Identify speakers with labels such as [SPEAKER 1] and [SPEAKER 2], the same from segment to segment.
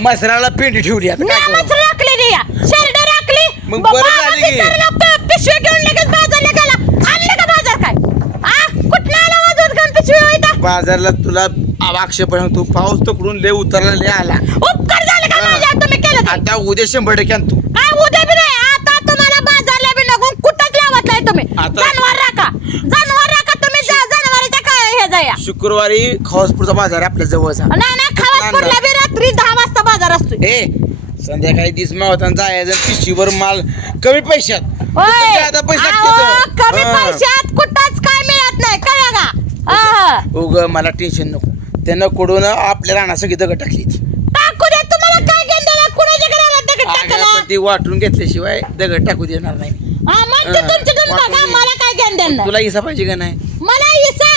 [SPEAKER 1] मसराला पेंडी ठेवली आता काय करू?
[SPEAKER 2] नामच राखलेली या. शेरड राखली.
[SPEAKER 1] मग
[SPEAKER 2] बाबा
[SPEAKER 1] बरं झालं की.
[SPEAKER 2] बिचारीला प- पिशवी घेऊन लगेच बाजारला गेला आणलं का बाजार काय? आ? कुठनं आला वाजवत घेऊन पिशवी इथं
[SPEAKER 1] बाजारला तुला आक्षेप तू पाऊस तकडून लय उतरला लय आला.
[SPEAKER 2] उपकार झाले का
[SPEAKER 1] हा.
[SPEAKER 2] माझ्यावर तुम्ही केलं ते?
[SPEAKER 1] आता उद्या शंभर टक्के आणतो.
[SPEAKER 2] काय उद्या बी नाही. आता तुम्हाला बाजारला बी नको. कुठंच लावत नाही तुम्ही.
[SPEAKER 1] आता-
[SPEAKER 2] जनावर राखा. जनावर राखा तुम्ही. जा- जनावराच्या काय हे जाया?
[SPEAKER 1] शुक्रवारी खवासपूरचा बाजार आहे आपल्या जवळचा.
[SPEAKER 2] नाही नाही खवासपूरला बी रात्री दहा वाजता बाजार असतो
[SPEAKER 1] ए संध्याकाळी दिस मावताना जायचं पिशवीवर माल कमी पैशात.
[SPEAKER 2] होय
[SPEAKER 1] ज्यादा पैशात
[SPEAKER 2] अहो,
[SPEAKER 1] तिथं.
[SPEAKER 2] कमी
[SPEAKER 1] हा.
[SPEAKER 2] पैशात कुठंच काय मिळत नाही कळलं का? हा.
[SPEAKER 1] उग मला टेन्शन नको. त्यानं कडून आपल्या राणा सगळी दगड टाकली
[SPEAKER 2] टाकू दे तुम्हाला काय घेऊन देणार कुणाच्या घराला दगड
[SPEAKER 1] अगं,
[SPEAKER 2] टाकला?
[SPEAKER 1] पण ती वाटून घेतल्याशिवाय दगड टाकू देणार नाही
[SPEAKER 2] हा
[SPEAKER 1] वाटून घे.
[SPEAKER 2] मला काय
[SPEAKER 1] तुला इसा पाहिजे का नाही?
[SPEAKER 2] मला इसा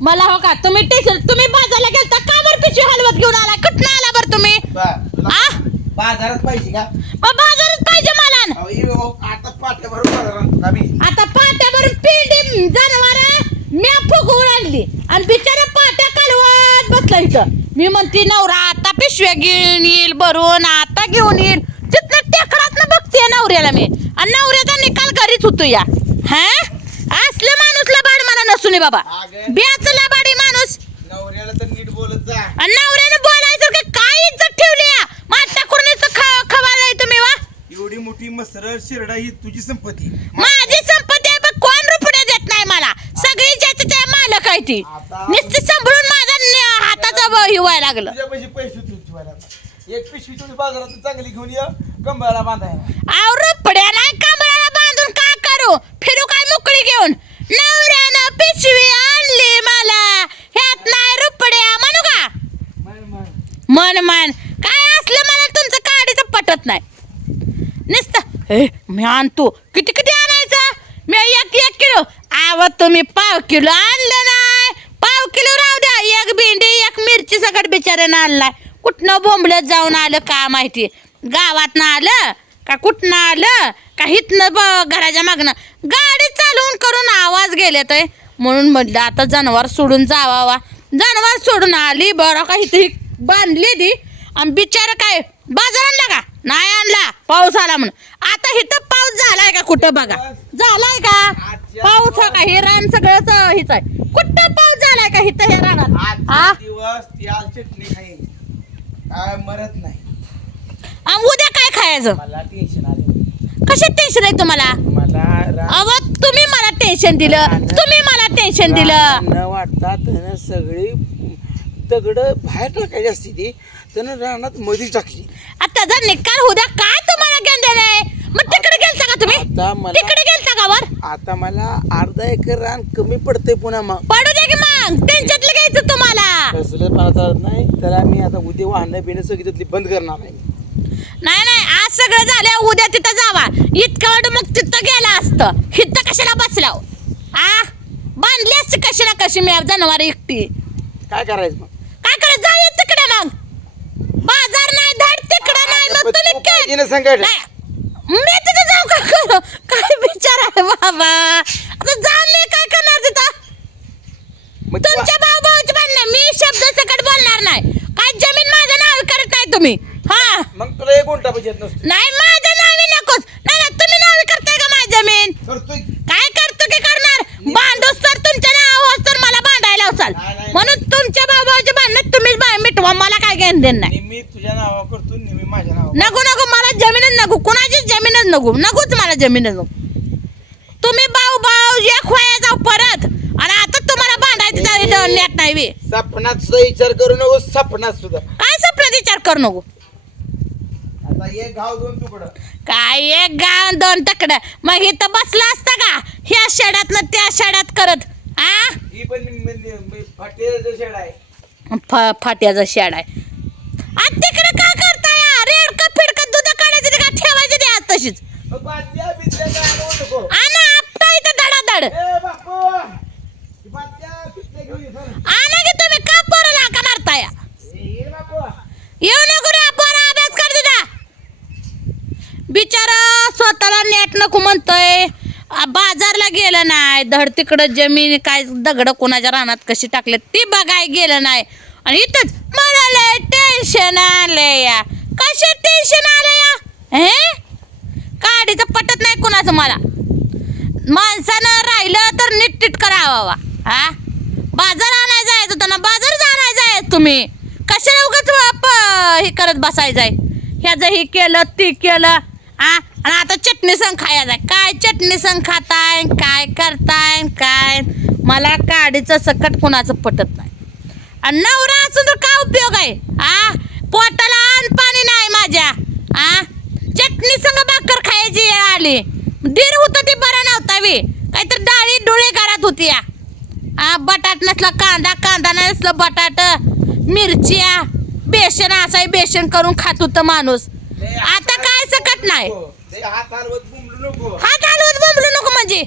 [SPEAKER 2] मला हो का? तुम्ही टेन्शन तुम्ही बाजारला गेलता का बरं पिशवी हलवत घेऊन आला? कुठनं आला बरं तुम्ही? आ?
[SPEAKER 1] बाजारात पाहिजे का?
[SPEAKER 2] मग बाजारात पाहिजे मला.
[SPEAKER 1] अहो, हो, आता पाट्या भरून बाजारात आणतो का मी?
[SPEAKER 2] आता पाट्यावरून पिंडी जनावर म्या फुगवून आणली. आणि बिचारा पाट्या कालवत बसला इथं. मी म्हणते नवरा आता पिशव्या घेऊन येईल भरून आता घेऊन येईल. तिथनं टेकडात बघते नवऱ्याला मी. आणि नवऱ्याचा निकाल घरीच होतो या. हा? असलं माणूस लबाड मला नसून बाबा.
[SPEAKER 1] अगं.
[SPEAKER 2] बियाच लबाडी माणूस.
[SPEAKER 1] नवऱ्याला तर नीट बोलत जा.
[SPEAKER 2] आणि नवऱ्यानं बोलायचं की? काय इज्जत ठेवली या? माझ्या कुरणीचं खवालाय तुम्ही वा.
[SPEAKER 1] एवढी मोठी मसर शिरडा ही तुझी संपत्ती.
[SPEAKER 2] माझी संपत्ती आहे पण कोण रुपये देत नाही मला? सगळी ज्याची त्या मालक आहे ती.
[SPEAKER 1] आता-
[SPEAKER 2] नुसती सांभाळून माझा न- हाताचा ब- हे व्हायला लागलं.
[SPEAKER 1] तुझ्या पैसे होतील. एक पिशवी थोडी बाजारात चांगली घेऊन ये कंबळाला बांधायला.
[SPEAKER 2] आव रुपड्या नाही कमराला बांधून काय करू? फिरू काय मोकळी घेऊन? नवऱ्यानं पिशवी आणली मला ह्यात नाही रुपड्या म्हणू का मन मन काय असलं मला तुमचं काडीचं पटत नाही नुसतं ए मी आणतो. किती किती आणायचं? मी एक एक किलो. आव तुम्ही पाव किलो आणलं नाही. पाव किलो राहू द्या. एक भेंडी एक मिरची सगळं बिचाऱ्यानं आणलाय. कुठनं बोंबलत जाऊन आलं का माहिती? गावातनं आलं? का कुठनं आलं? का हितनं ब घराच्या मागनं? गाडी चालवून करून आवाज गेले तर म्हणून म्हटलं आता जनावर सोडून जावा वा जनावर सोडून आली बरं का इथे बांधली ती आणि बिचारं काय बाजारांना का? नाही आणला. पाऊस आला म्हणून. आता इथं पाऊस झालाय का कुठं बघा? झालाय का? पाऊस हा का? हे रान सगळंच हिच आहे. कुठं पाऊस झालाय का इथं हे रानात? हा?
[SPEAKER 1] दिवस चटणी काय मरत नाही.
[SPEAKER 2] उद्या काय खायचं?
[SPEAKER 1] मला टेन्शन आले
[SPEAKER 2] कशात टेन्शन आहे तुम्हाला?
[SPEAKER 1] मला
[SPEAKER 2] अव तुम्ही मला टेन्शन दिलं. तुम्ही मला टेन्शन दिलं.
[SPEAKER 1] रान न वाटता त्यानं सगळी दगड बाहेर टाकायची असती ती. त्यानं रानात मध्ये टाकली.
[SPEAKER 2] आता जर निकाल उद्या काय तुम्हाला घेऊन नाही मग तिकडे गेलता का तुम्ही?
[SPEAKER 1] आता मला
[SPEAKER 2] तिकडे गेलता का वर?
[SPEAKER 1] आता मला अर्धा एकर रान कमी पडते पुन्हा मग.
[SPEAKER 2] पडू दे की मग त्यांच्यातलं घ्यायचं तुम्हाला.
[SPEAKER 1] तसलं मला चालत नाही त्याला मी आता उद्या वाहनं बिणं सगळी त्यातली बंद करणार आहे.
[SPEAKER 2] नाही नाही आज सगळं झालं उद्या तिथं जावा. इतकं वेळ मग तिथं गेला असतं. इथं कशाला बसलाव? आ? बांधली असती कशी ना कशी मी जनावर एकटी.
[SPEAKER 1] काय करायचं मग
[SPEAKER 2] काय करत जा येत तिकडे मग बाजार नाही धड काय
[SPEAKER 1] पाहिजे ना संकट
[SPEAKER 2] नाही. मी तिथं जाऊ का? करू काय विचार आहे बाबा? आता काय करणार तिथं?
[SPEAKER 1] मग तू-
[SPEAKER 2] तुमच्या भाऊ भाऊची म्हणणं मी शब्द सकट बोलणार नाही. काय जमीन माझ्या नावे करत नाही तुम्ही? हा.
[SPEAKER 1] मग तुला एक गुंठा पाहिजे नसतो.
[SPEAKER 2] नाही माझ्या नावे नकोच नाही नाही तुम्ही नावे करताय का माझी जमीन?
[SPEAKER 1] करतोय.
[SPEAKER 2] काय करतो की करणार? बांधूस तर तुमच्या नावावर तर मला बांधायला असाल.
[SPEAKER 1] नाही, नाही.
[SPEAKER 2] म्हणून तुमच्या भावाच्या भांडणात तुम्हीच बा- मिटवा. मला काय घेणं देणं नाही
[SPEAKER 1] नेहमी तुझ्या नावा करतो नेहमी माझ्या नावा
[SPEAKER 2] नको नको मला जमीनच नको कुणाचीच जमीनच नको नकोच मला जमीनच नको तुम्ही भाऊ भाऊ एक खोया जाऊ परत. आणि आता तुम्हाला नेट नाही बे.
[SPEAKER 1] सपनात सुद्धा विचार करू नको सपनात सुद्धा.
[SPEAKER 2] काय सपनात विचार करू नको?
[SPEAKER 1] आता एक गाव दोन तुकडं.
[SPEAKER 2] काय एक गाव दोन तकड. मग इथं बसला असता का? ह्या शेडात त्या शेडात करत. आ?
[SPEAKER 1] ही पण फाटेचं शेड आहे.
[SPEAKER 2] फ- फाट्याचा शेड आहे. आणि तिकडे काय करताय रेडका फिडका दूध काढायचं ते का ठेवायचं ते आज तशीच
[SPEAKER 1] मग बाटल्या बिटल्या काय आणू
[SPEAKER 2] आपटा इथं धडाधड. आणा की तुम्ही का पोराला का मारताय.
[SPEAKER 1] ए, ये बापू.
[SPEAKER 2] येऊ नको रे पोरा अभ्यास कर दिदा बिचारा स्वतःला नेट नको म्हणतोय. बाजारला गेलं नाही. धड तिकडं जमीन काय दगड कोणाच्या रानात कशी टाकले ती बघाय गेलं नाही. आणि इथंच मला लय टेन्शन आलंय या. टेन्शन आलं या? हे? पटत मला? माणसानं राहिलं तर नीट नीट करावा हा? बाजार आणाय जायचं होतं ना बाजार आणाय आहे तुम्ही. कशाला उगाच हे करत बसायचंय? ह्याचं हे केलं ते केलं. हा? आणि आता चटणी संग खायचा काय चटणी संग खाताय काय करताय काय? मला काडीचं सकट कुणाचं पटत नाही. आणि नवरा असून तर काय उपयोग आहे? आ पोटाला अन्न पाणी नाही माझ्या. आ चटणी संग भाकर खायची आली. बी काहीतरी डाळी डोळे घरात होती या. आ बटाट नसला कांदा कांदा नसलं बटाट मिरच्या बेसन असाय बेसन करून खात होतं माणूस. आता काय सकट नाही.
[SPEAKER 1] हात हलवत बुंबलू नको.
[SPEAKER 2] म्हणजे.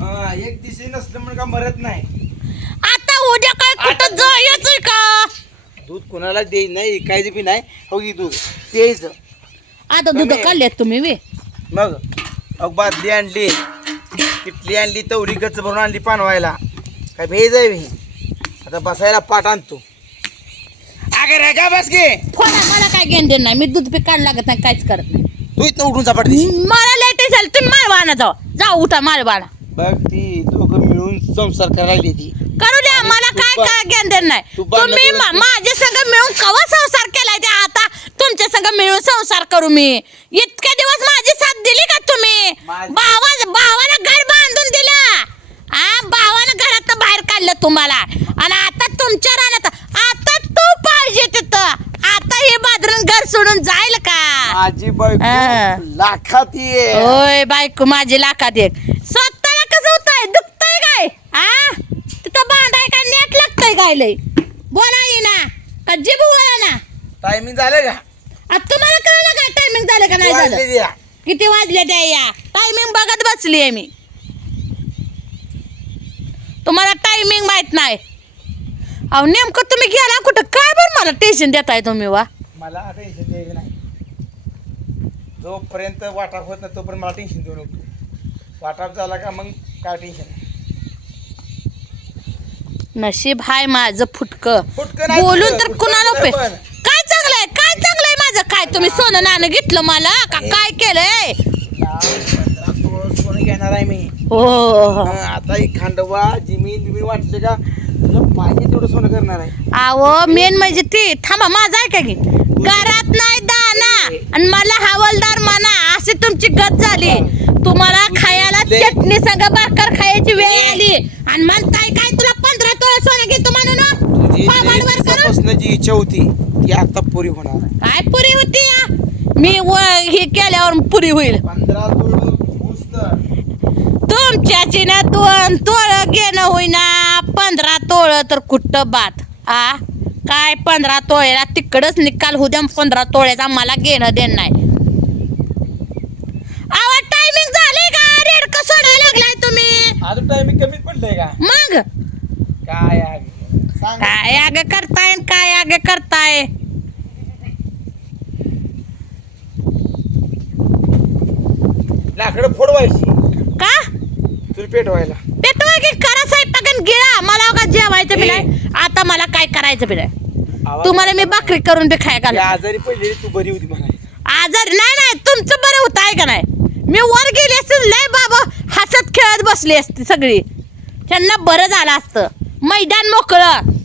[SPEAKER 1] हा, एक दिवशी नसलं म्हणून का मरत नाही?
[SPEAKER 2] आता उद्या काय कुठं जायचंय का?
[SPEAKER 1] दूध कोणाला दे नाही ऐकायचं बी नाही. हो की दूध. प्यायचं.
[SPEAKER 2] आता दूध. काढलेत तुम्ही वे
[SPEAKER 1] मग अग बादली आणली. किटली आणली तवरी गच भरून आणली पानवायला. काय भेज आहे बी आता बसायला पाठ आणतो. अगे रे का बस घे
[SPEAKER 2] फोडा मला काय घेण देणार नाही. मी दूध पी काढ लागत नाही काहीच करत नाही.
[SPEAKER 1] तू इथं उठून दिशी
[SPEAKER 2] मला लेट झालं तुम्ही मालवाना जाऊ जाऊ उठा मालवाना
[SPEAKER 1] बघ ती दोघं मिळून संसार करायला ती.
[SPEAKER 2] करू द्या मला काय काय घेण देणार नाही.
[SPEAKER 1] तू
[SPEAKER 2] तुम्ही
[SPEAKER 1] करून
[SPEAKER 2] मा-
[SPEAKER 1] तू-
[SPEAKER 2] माझ्या संग मिळून कवा संसार केलाय ते आता? तुमच्या संग मिळून संसार करू मी. इतके दिवस माझी साथ दिली का तुम्ही?
[SPEAKER 1] माझी-
[SPEAKER 2] भावा भावाला घर बांधून दिला. हा भावानं घरात बाहेर काढलं तुम्हाला. आणि आता तुमच्या रानात आता तू पाहिजे तिथं. आता हे बाजून घर सोडून जाईल का?
[SPEAKER 1] माझी
[SPEAKER 2] हा.
[SPEAKER 1] बायको लाखात ये.
[SPEAKER 2] होय बायको माझी लाखात एक स्वतःला कसं होतंय? दुखतंय काय? आ? तिथं बांधाय काय नेट लागतंय काय लय बोला ना. का जिबू बोला ना?
[SPEAKER 1] टायमिंग झालं का?
[SPEAKER 2] आता तुम्हाला कळलं का टायमिंग झालं का नाही झालं. किती वाजले त्या या? टायमिंग बघत बसली आहे मी. तुम्हाला टायमिंग माहीत नाही. अहो नेमकं तुम्ही गेला कुठं? काय बरं मला टेन्शन देताय तुम्ही वा?
[SPEAKER 1] मला टेन्शन द्यायचं नाही. जोपर्यंत वाटाप होत नाही तोपर्यंत मला टेन्शन देऊ नको. वाटाप झाला का मग काय टेन्शन
[SPEAKER 2] नशीब हाय माझं फुटकं.
[SPEAKER 1] फुटकं नाही
[SPEAKER 2] बोलून तर
[SPEAKER 1] फुटकं
[SPEAKER 2] कुणाला
[SPEAKER 1] तुझं
[SPEAKER 2] पे
[SPEAKER 1] पण.
[SPEAKER 2] काय चांगलंय काय चांगलंय माझं काय तुम्ही सोनं नाणं घेतलं मला? का काय केलंय?
[SPEAKER 1] सोनं घेणार आहे मी
[SPEAKER 2] हो.
[SPEAKER 1] हं, आता एक खांडवा जमीन बिमीन वाटले का? तुला पाहिजे तेवढं सोनं करणार आहे.
[SPEAKER 2] आहो मेन म्हणजे ती. थांबा माझा आहे का. घरात नाही दाना. आणि मला हवालदार म्हणा. अशी तुमची गत झाली. तुम्हाला खायला चटणी संग भाकर खायची वेळ आली. आणि म्हणताय काय तुला पंधरा तोळा सोनं घेतो म्हणून
[SPEAKER 1] तुझी
[SPEAKER 2] पामाडवर करून
[SPEAKER 1] दिवसापासून जी इच्छा होती ती आता पुरी होणार आहे.
[SPEAKER 2] काय पुरी होती या? मी व हे केल्यावर पुरी होईल.
[SPEAKER 1] पंधरा तोळ ऊस तर.
[SPEAKER 2] तुमच्याची ना दोन तोळ घेणं होईना पंधरा तोळ तर कुठं बात? आ? काय पंधरा तोळ्याला तिकडच निकाल होऊ द्या पंधरा तोळ्याचा मला घेणं देणं नाही. आवाज टायमिंग झाले का? रेड सोडायला लागलाय तुम्ही.
[SPEAKER 1] अजून टायमिंग कमीच पडलंय का?
[SPEAKER 2] मग?
[SPEAKER 1] काय आहे?
[SPEAKER 2] काय आग करताय काय आग करताय?
[SPEAKER 1] लाकडं फोडवायची.
[SPEAKER 2] का?
[SPEAKER 1] तुला पेटवायला.
[SPEAKER 2] पेटवा की करा स्वयंपाकन गिळा. मला का जेवायचं बी नाही. आता मला काय करायचं बी नाही. तुम्हाला मी भाकरी करून बी खाय घाल
[SPEAKER 1] आजारी पडलेली तू बरी होती म्हणायची
[SPEAKER 2] आजार नाही नाही तुमचं बरं होत आहे का नाही? मी वर गेली असते लय बाबा हसत खेळत बसली असती सगळी. त्यांना बरं झालं असतं. मैदान मोकळं.